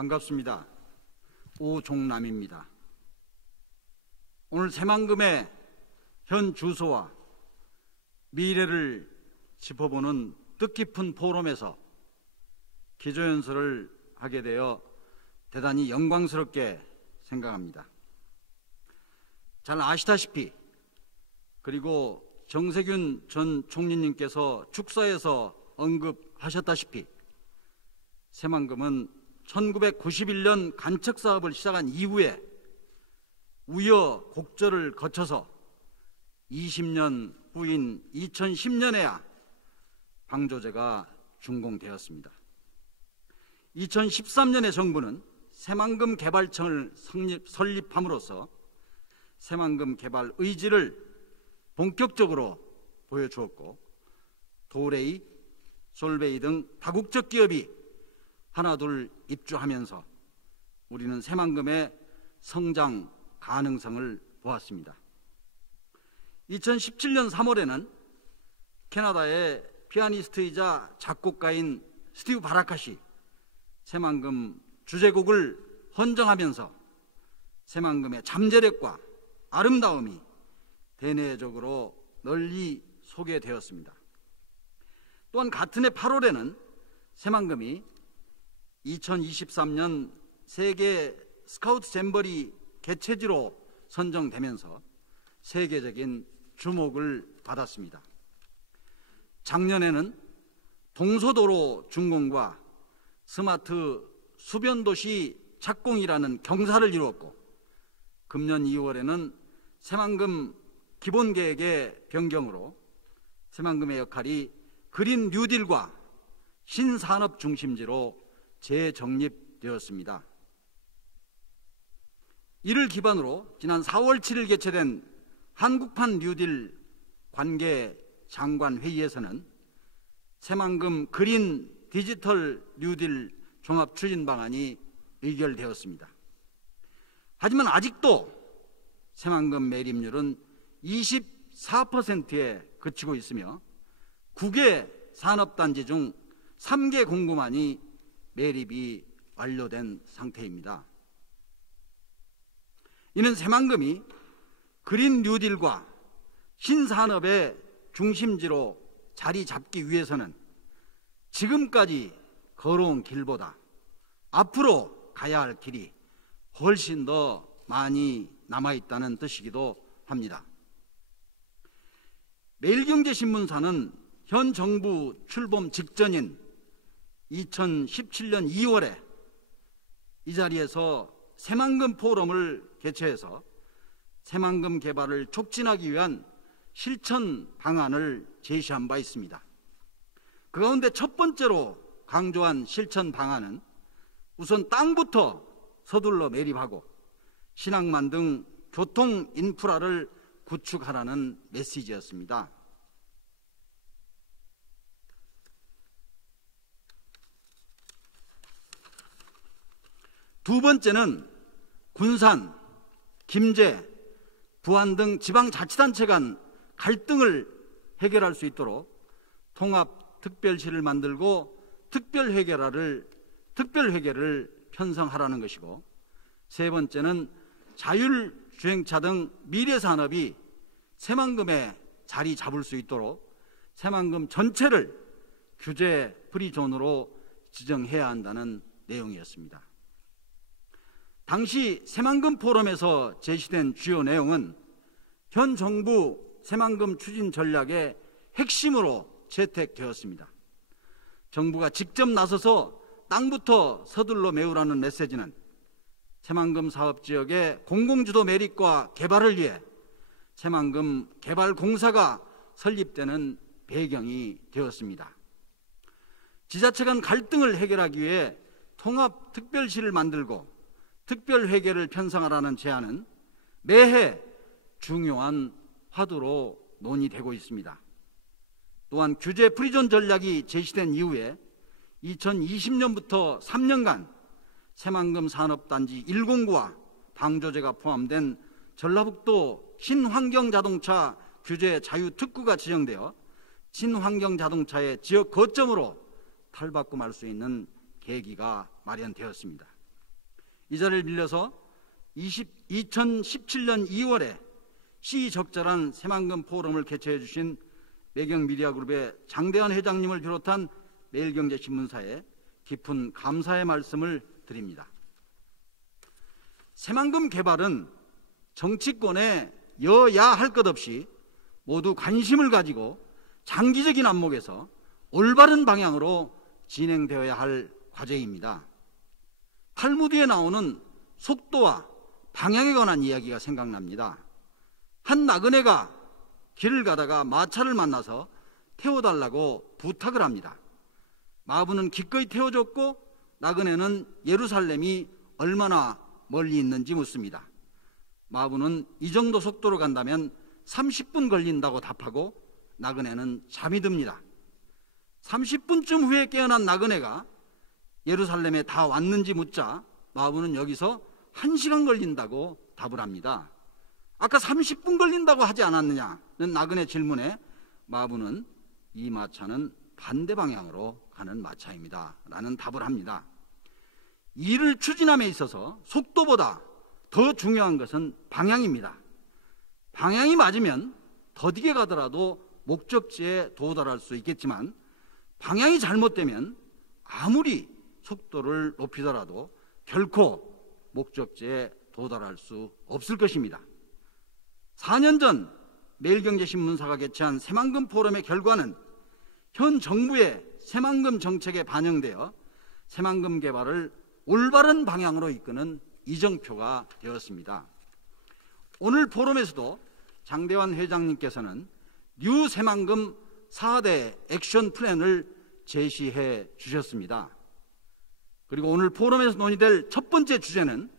반갑습니다. 오종남입니다. 오늘 새만금의 현 주소와 미래를 짚어보는 뜻깊은 포럼에서 기조연설을 하게 되어 대단히 영광스럽게 생각합니다. 잘 아시다시피, 그리고 정세균 전 총리님께서 축사에서 언급하셨다시피, 새만금은 1991년 간척사업을 시작한 이후에 우여곡절을 거쳐서 20년 후인 2010년에야 방조제가 준공되었습니다. 2013년에 정부는 새만금 개발청을 설립함으로써 새만금 개발 의지를 본격적으로 보여주었고, 도레이, 솔베이 등 다국적 기업이 하나둘 입주하면서 우리는 새만금의 성장 가능성을 보았습니다. 2017년 3월에는 캐나다의 피아니스트이자 작곡가인 스티브 바라카시 새만금 주제곡을 헌정하면서 새만금의 잠재력과 아름다움이 대내적으로 널리 소개되었습니다. 또한 같은 해 8월에는 새만금이 2023년 세계 스카우트 잼버리 개최지로 선정되면서 세계적인 주목을 받았습니다. 작년에는 동서도로 준공과 스마트 수변도시 착공이라는 경사를 이루었고, 금년 2월에는 새만금 기본계획의 변경으로 새만금의 역할이 그린 뉴딜과 신산업 중심지로 재정립되었습니다. 이를 기반으로 지난 4월 7일 개최된 한국판 뉴딜 관계 장관 회의에서는 새만금 그린 디지털 뉴딜 종합 추진 방안이 의결되었습니다. 하지만 아직도 새만금 매립률은 24%에 그치고 있으며 9개 산업단지 중 3개 공구만이 매립이 완료된 상태입니다. 이는 새만금이 그린 뉴딜과 신산업의 중심지로 자리 잡기 위해서는 지금까지 걸어온 길보다 앞으로 가야 할 길이 훨씬 더 많이 남아있다는 뜻이기도 합니다. 매일경제신문사는 현 정부 출범 직전인 2017년 2월에 이 자리에서 새만금 포럼을 개최해서 새만금 개발을 촉진하기 위한 실천 방안을 제시한 바 있습니다. 그 가운데 첫 번째로 강조한 실천 방안은 우선 땅부터 서둘러 매립하고 신항만 등 교통 인프라를 구축하라는 메시지였습니다. 두 번째는 군산, 김제, 부안 등 지방자치단체 간 갈등을 해결할 수 있도록 통합특별시를 만들고 특별회계를 편성하라는 것이고, 세 번째는 자율주행차 등 미래산업이 새만금에 자리 잡을 수 있도록 새만금 전체를 규제 프리존으로 지정해야 한다는 내용이었습니다. 당시 새만금 포럼에서 제시된 주요 내용은 현 정부 새만금 추진 전략의 핵심으로 채택되었습니다. 정부가 직접 나서서 땅부터 서둘러 메우라는 메시지는 새만금 사업지역의 공공주도 매립과 개발을 위해 새만금 개발공사가 설립되는 배경이 되었습니다. 지자체 간 갈등을 해결하기 위해 통합특별시를 만들고 특별회계를 편성하라는 제안은 매해 중요한 화두로 논의되고 있습니다. 또한 규제 프리존 전략이 제시된 이후에 2020년부터 3년간 새만금 산업단지 1공구와 방조제가 포함된 전라북도 친환경자동차 규제 자유특구가 지정되어 친환경자동차의 지역 거점으로 탈바꿈할 수 있는 계기가 마련되었습니다. 이 자리를 빌려서 2017년 2월에 시적절한 새만금 포럼을 개최해 주신 매경미디어그룹의 장대환 회장님을 비롯한 매일경제신문사에 깊은 감사의 말씀을 드립니다. 새만금 개발은 정치권에 여야 할 것 없이 모두 관심을 가지고 장기적인 안목에서 올바른 방향으로 진행되어야 할 과제입니다. 탈무드에 나오는 속도와 방향에 관한 이야기가 생각납니다. 한 나그네가 길을 가다가 마차를 만나서 태워달라고 부탁을 합니다. 마부는 기꺼이 태워줬고 나그네는 예루살렘이 얼마나 멀리 있는지 묻습니다. 마부는 이 정도 속도로 간다면 30분 걸린다고 답하고 나그네는 잠이 듭니다. 30분쯤 후에 깨어난 나그네가 예루살렘에 다 왔는지 묻자 마부는 여기서 1시간 걸린다고 답을 합니다. 아까 30분 걸린다고 하지 않았느냐는 나그네 질문에 마부는 이 마차는 반대 방향으로 가는 마차입니다 라는 답을 합니다. 일을 추진함에 있어서 속도보다 더 중요한 것은 방향입니다. 방향이 맞으면 더디게 가더라도 목적지에 도달할 수 있겠지만 방향이 잘못되면 아무리 속도를 높이더라도 결코 목적지에 도달할 수 없을 것입니다. 4년 전 매일경제신문사가 개최한 새만금 포럼의 결과는 현 정부의 새만금 정책에 반영되어 새만금 개발을 올바른 방향으로 이끄는 이정표가 되었습니다. 오늘 포럼에서도 장대환 회장님께서는 뉴 새만금 4대 액션 플랜을 제시해 주셨습니다. 그리고 오늘 포럼에서 논의될 첫 번째 주제는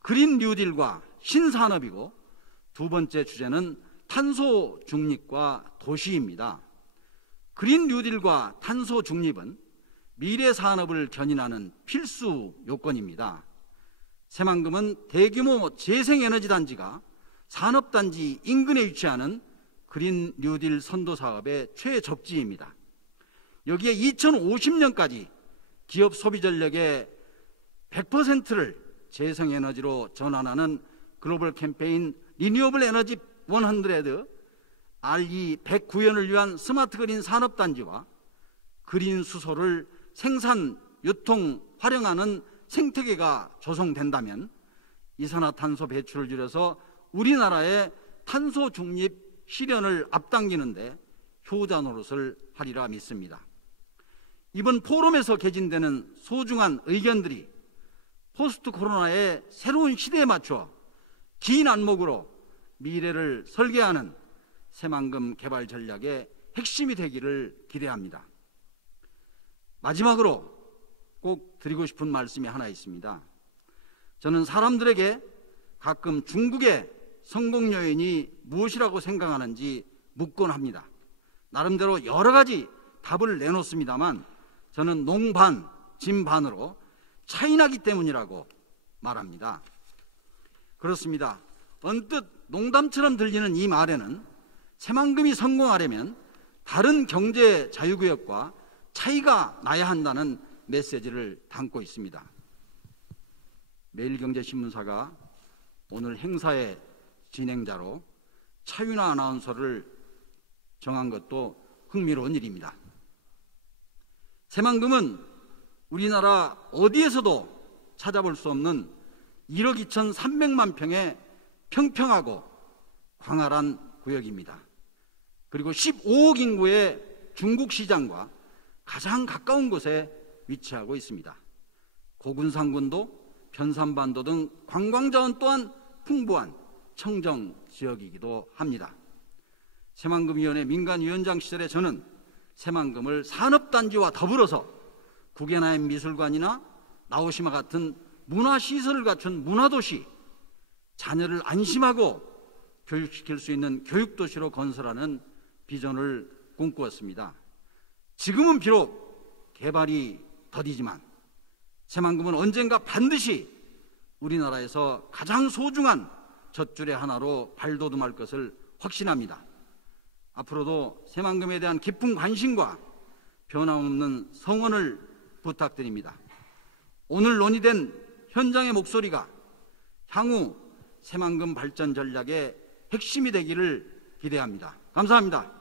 그린 뉴딜과 신산업이고 두 번째 주제는 탄소 중립과 도시입니다. 그린 뉴딜과 탄소 중립은 미래 산업을 견인하는 필수 요건입니다. 새만금은 대규모 재생에너지 단지가 산업단지 인근에 위치하는 그린 뉴딜 선도 사업의 최적지입니다. 여기에 2050년까지 기업 소비 전력의 100%를 재생에너지로 전환하는 글로벌 캠페인 리뉴어블 에너지 100 RE100 구현을 위한 스마트 그린 산업단지와 그린 수소를 생산, 유통, 활용하는 생태계가 조성된다면 이산화탄소 배출을 줄여서 우리나라의 탄소 중립 실현을 앞당기는 데 효자 노릇을 하리라 믿습니다. 이번 포럼에서 개진되는 소중한 의견들이 포스트 코로나의 새로운 시대에 맞춰 긴 안목으로 미래를 설계하는 새만금 개발 전략의 핵심이 되기를 기대합니다. 마지막으로 꼭 드리고 싶은 말씀이 하나 있습니다. 저는 사람들에게 가끔 중국의 성공 요인이 무엇이라고 생각하는지 묻곤 합니다. 나름대로 여러 가지 답을 내놓습니다만 저는 농반, 진반으로 차이나기 때문이라고 말합니다. 그렇습니다. 언뜻 농담처럼 들리는 이 말에는 새만금이 성공하려면 다른 경제 자유구역과 차이가 나야 한다는 메시지를 담고 있습니다. 매일경제신문사가 오늘 행사의 진행자로 차윤아 아나운서를 정한 것도 흥미로운 일입니다. 새만금은 우리나라 어디에서도 찾아볼 수 없는 1억 2,300만 평의 평평하고 광활한 구역입니다. 그리고 15억 인구의 중국 시장과 가장 가까운 곳에 위치하고 있습니다. 고군산군도, 변산반도 등 관광자원 또한 풍부한 청정 지역이기도 합니다. 새만금위원회 민간위원장 시절에 저는 새만금을 산업단지와 더불어서 구겐하임 미술관이나 나오시마 같은 문화시설을 갖춘 문화도시, 자녀를 안심하고 교육시킬 수 있는 교육도시로 건설하는 비전을 꿈꾸었습니다. 지금은 비록 개발이 더디지만 새만금은 언젠가 반드시 우리나라에서 가장 소중한 젖줄의 하나로 발돋움할 것을 확신합니다. 앞으로도 새만금에 대한 깊은 관심과 변함없는 성원을 부탁드립니다. 오늘 논의된 현장의 목소리가 향후 새만금 발전 전략의 핵심이 되기를 기대합니다. 감사합니다.